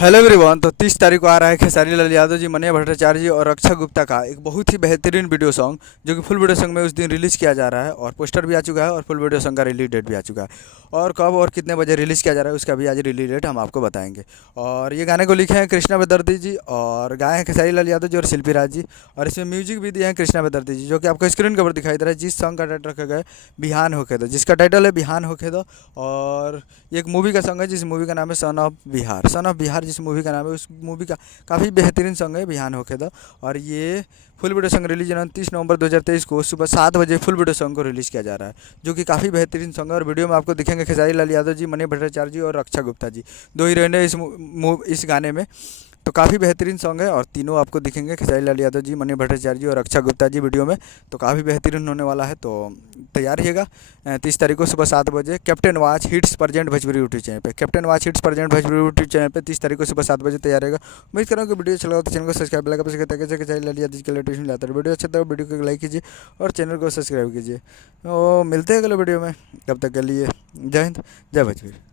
Hello everyone. तो 30 तारीख को आ रहा है खेसारी लाल यादव जी, मन्या भट्टाचार्य जी और अक्षय गुप्ता का एक बहुत ही बेहतरीन वीडियो सॉन्ग, जो कि फुल वीडियो सॉन्ग में उस दिन रिलीज़ किया जा रहा है और पोस्टर भी आ चुका है और फुल वीडियो सॉन्ग का रिलीज डेट भी आ चुका है। और कब और कितने बजे रिलीज़ किया जा रहा है उसका भी आज रिलीज डेट हम आपको बताएंगे। और ये गाने को लिखे हैं कृष्णा बेदर्दी जी और गाए हैं खेसारी लाल यादव जी और शिल्पी राज जी। और इसमें म्यूजिक भी दिए हैं कृष्णा बेदर्दी जी, जो कि आपको स्क्रीन के ऊपर दिखाई दे रहा है। जिस सॉन्ग का टाइटल रखा गया है बिहान होके दो, जिसका टाइटल है बिहान होके दो। और ये एक मूवी का सॉन्ग है जिस मूवी का नाम है son of Bihar. Son of Bihar जिस मूवी का नाम है उस मूवी का काफ़ी बेहतरीन सॉन्ग है बिहान होके दो। और ये फुल वीडियो सॉन्ग रिलीज 29 नवंबर 2023 को सुबह 7 बजे फुल वीडियो सॉन्ग को रिलीज़ किया जा रहा है, जो कि काफ़ी बेहतरीन सॉन्ग है। और वीडियो में आपको दिखेंगे खेसारी लाल यादव जी, मन्या भट्टाचार्य जी और अक्षय गुप्ता जी, दो हीरोइन है इस गाने में। तो काफ़ी बेहतरीन सॉन्ग है और तीनों आपको दिखेंगे खेसारी लाल यादव जी, मन्या भट्टाचार्य जी और अक्षय गुप्ता जी वीडियो में। तो काफ़ी बेहतरीन होने वाला है, तो तैयार रहिएगा। 30 तारीख को सुबह 7 बजे captain watch hits present Bhojpuri YouTube channel पे, captain watch hits present Bhojpuri YouTube channel पे 30 तारीख को सुबह 7 बजे तैयार रहेगा। उम्मीद करूँ कि वीडियो अच्छा लगा तो चैनल को सब्सक्राइब लगा पसंद करते हैं खेसारी लाल यादव जी के लेटेस्ट लाता है। वीडियो अच्छा तो वीडियो को लाइक कीजिए और चैनल को सब्सक्राइब कीजिए। तो मिलते हैं अगले वीडियो में, तब तक के लिए जय हिंद, जय भोजपुरी।